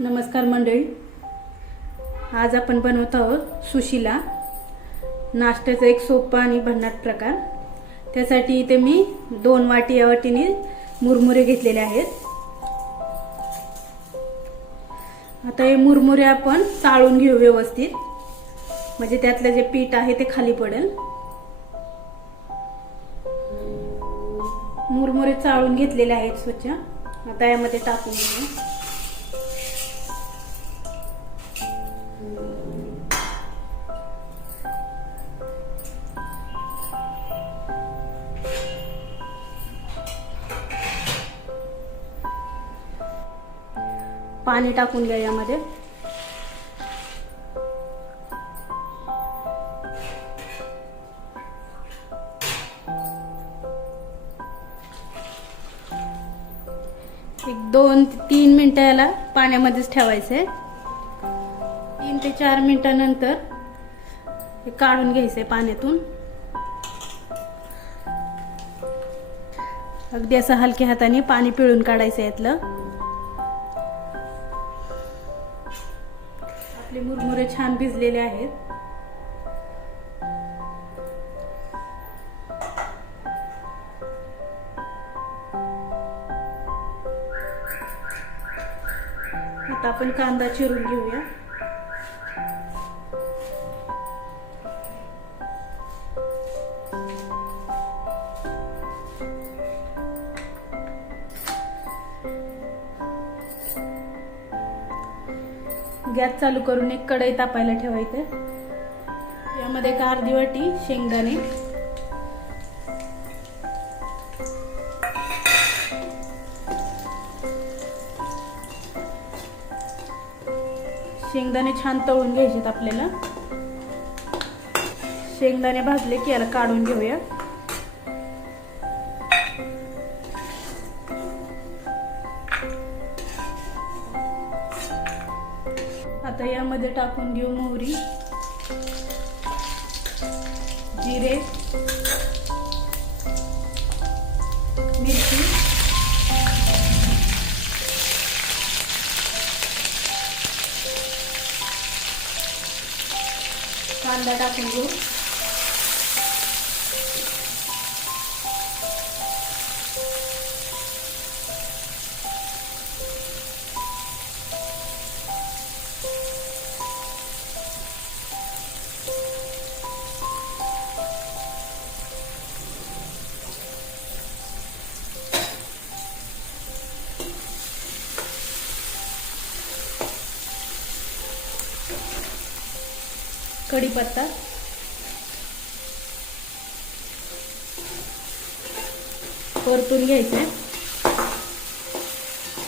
नमस्कार मंडळी, आज आपण बनवत आहोत सुशिला, नाश्त्याचा एक सोपा आणि भन्नाट प्रकार। त्यासाठी इथे मी 2 वाटी या वाटीने मुरमुरे घेतलेले आहेत। आता हे मुरमुरे आपण चाळून घेऊ व्यवस्थित, म्हणजे त्यातलं जे पीठ आहे ते खाली पडेल। मुरमुरे चाळून घेतलेले आहेत स्वच्छ। आता यामध्ये टाकून घेऊ। पाणी टाकून घ्या यामध्ये। एक 2 ते 3 मिनिटं याला पाण्यामध्येच ठेवायचंय। 3 ते 4 मिनिटांनंतर हे काढून घ्यायचंय पाण्यातून। अगदी असं हलक्या हाताने पाणी पिळून काढायचं यातलं। आपले मुरमुरे छान भिजलेले आहेत। आता आपण कांदा चिरून घेऊया। गॅस चालू करून एक कढई तापायला ठेवायचं। यामध्ये एक अर्धी वाटी शेंगदाणे, शेंगदाणे छान तळून घ्यायचे आपल्याला। शेंगदाणे भाजले की याला काढून घेऊया। आता यामध्ये टाकून घेऊ मोहरी, जिरे, मिरची, कांदा टाकून घेऊ। कढीपत्ता, परतून घ्यायचा।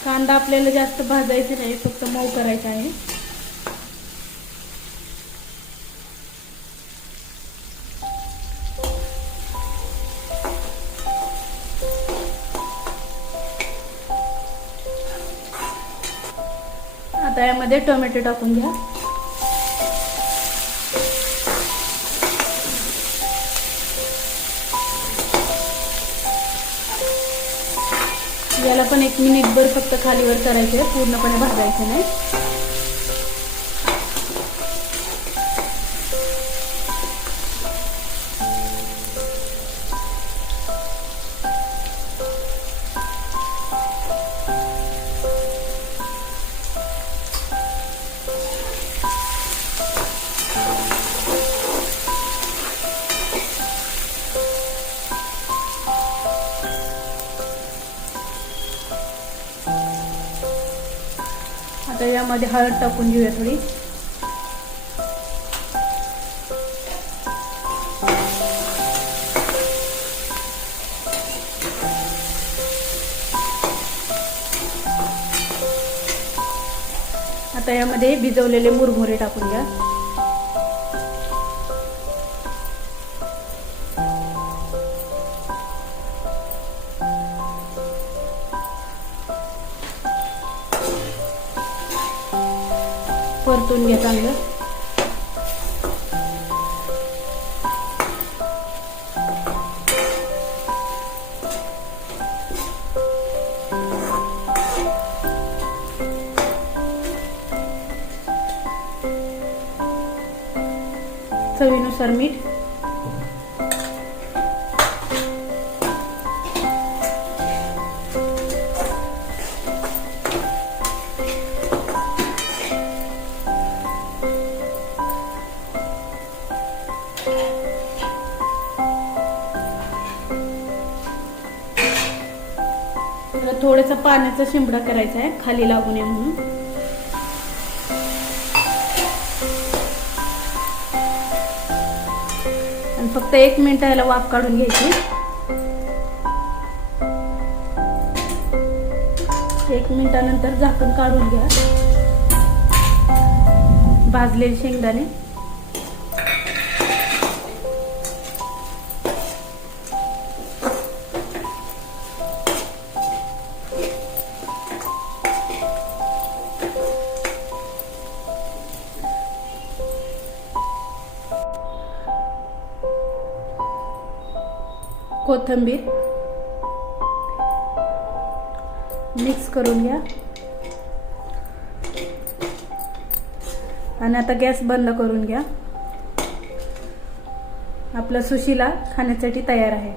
कांदा आपल्याला जास्त भाजायचा नाही, फक्त मऊ करायचा आहे। आता यामध्ये टोमॅटो टाकून घ्या। याला पण 1 मिनिटभर फक्त खालीवर करायचे, पूर्णपणे भाजायचे नाही। आता यामध्ये हळद टाकून घेऊया थोडी। आता यामध्ये भिजवलेले मुरमुरे टाकून घ्या। परतून घ्या चांगलं। चवीनुसार मीठ, थोडासा पाण्याचा शिंपडा करायचा आहे खाली लागू नये म्हणून. आणि फक्त 1 मिनिट याला वाफ काढून घ्यायची. 1 मिनिटानंतर झाकण काढून घ्या. भाजलेले शेंगदाणे, कोथिंबीर मिक्स करून घ्या. आणि आता गॅस बंद करून घ्या. आपला सुशिला खाण्यासाठी तयार आहे.